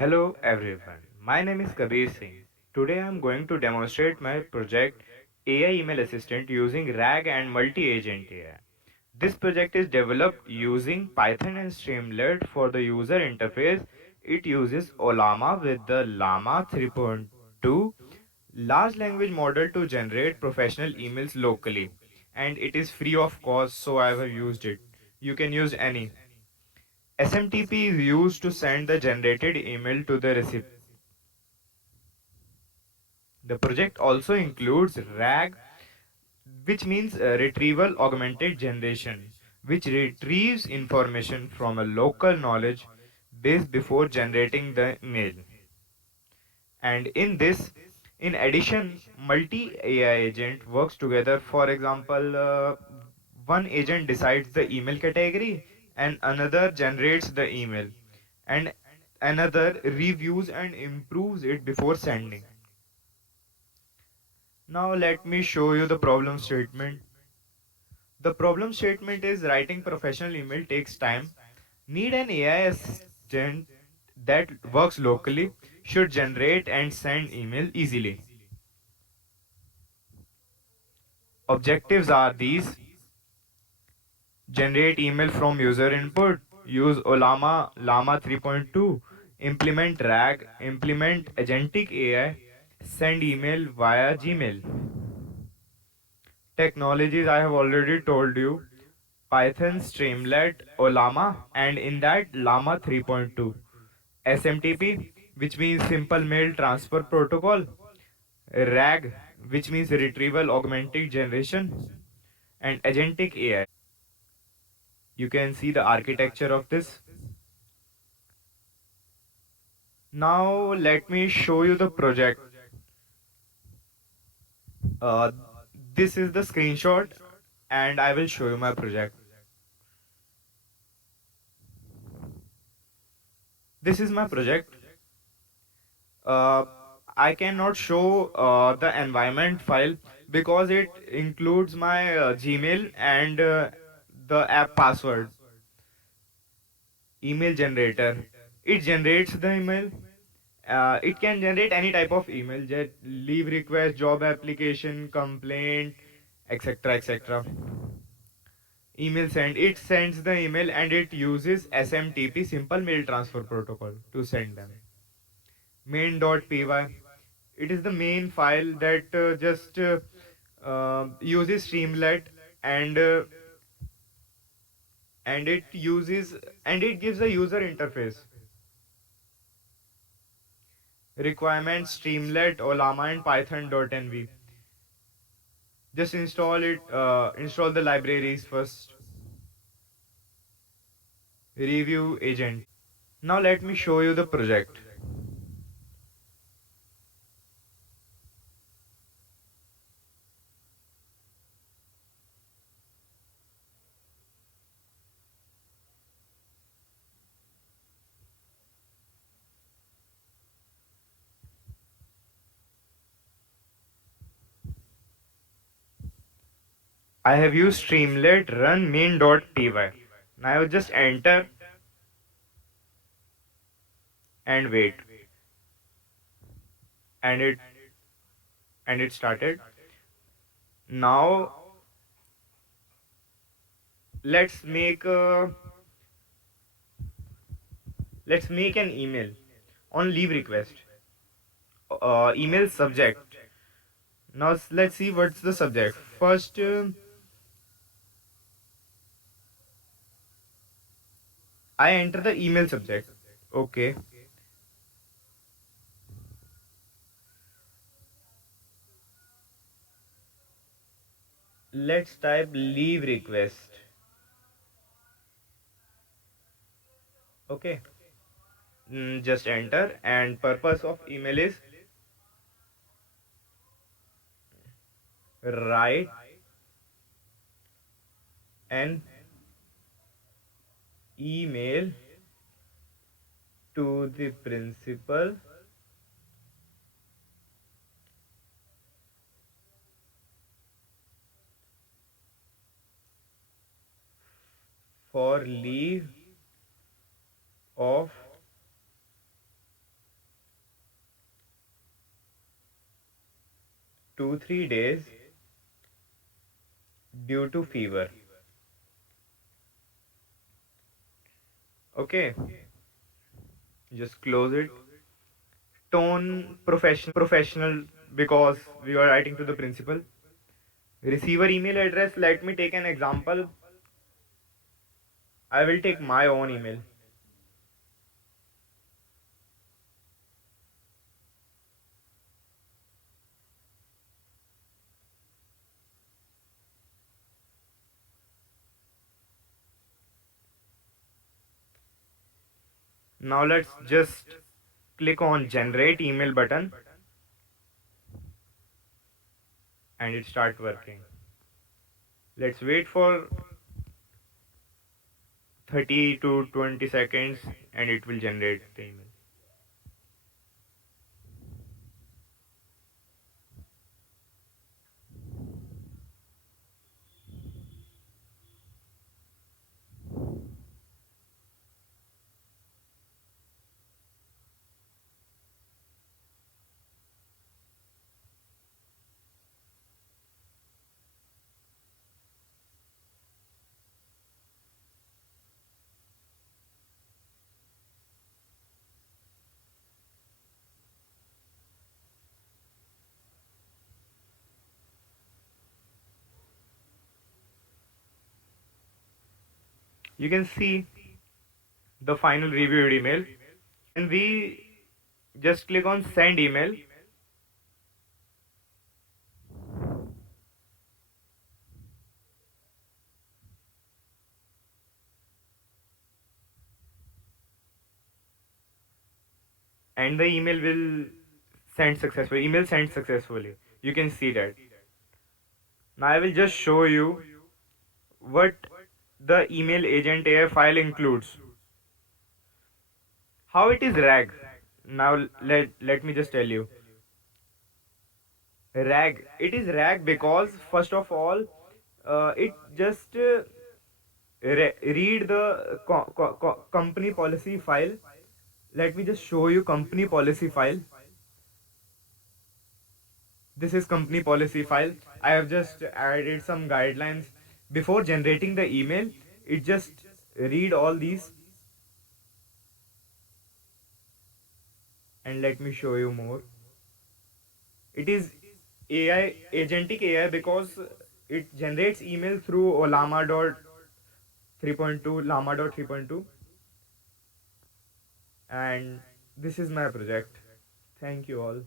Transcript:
Hello everyone, my name is Kabir Singh. Today I am going to demonstrate my project AI Email Assistant using RAG and Multi-Agent AI. This project is developed using Python and Streamlit for the user interface. It uses Olama with the Llama 3.2 large language model to generate professional emails locally, and it is free of cost, so I have used it. You can use any. SMTP is used to send the generated email to the recipient. The project also includes RAG, which means Retrieval Augmented Generation, which retrieves information from a local knowledge base before generating the email. And in addition, multi AI agent works together. For example, one agent decides the email category, and another generates the email, and another reviews and improves it before sending. Now let me show you the problem statement. The problem statement is writing professional email takes time. Need an AI assistant that works locally, should generate and send email easily. Objectives are these: generate email from user input, use Olama Llama 3.2, implement RAG, implement agentic AI, send email via Gmail. Technologies I have already told you: Python, Streamlit, Olama, and in that Llama 3.2. SMTP, which means Simple Mail Transfer Protocol. RAG, which means Retrieval Augmented Generation. And Agentic AI. You can see the architecture of this. Now let me show you the project. Uh, this is the screenshot, and I will show you my project. This is my project. uh, I cannot show the environment file because it includes my Gmail and the app password. Email generator. It generates the email. It can generate any type of email, leave request, job application, complaint, etc. etc. Email send. It sends the email and it uses SMTP, Simple Mail Transfer Protocol, to send them. Main.py. It is the main file that just uses Streamlit, and and it uses and it gives a user interface. Requirements: Streamlit, Olama, and Python.nv. Just install it. Install the libraries first. Review agent. Now let me show you the project. I have used Streamlit run main.py. Now I will just enter and wait, and it started. Now let's make a let's make an email on leave request. Email subject. Now let's see what's the subject. First, I enter the email subject. Okay. Let's type leave request. Okay. Just enter, and purpose of email is write an email to the principal for leave of 2 3 days due to fever. Okay, just close it. Tone professional because we are writing to the principal. Receiver email address. Let me take an example. I will take my own email. Now let's just click on generate email button and it start working. Let's wait for 30 to 20 seconds and it will generate the email. You can see the final reviewed email. And we just click on send email. And the email will send successfully. Email sent successfully. You can see that. Now I will just show you what the email agent AI file includes. How it is RAG. Now let me just tell you. RAG. It is RAG because first of all, it just read the company policy file. Let me just show you company policy file. This is company policy file. I have just added some guidelines before generating the email. It just read all these and let me show you more. It is AI agentic AI because it generates email through llama.3.2 and this is my project. Thank you all.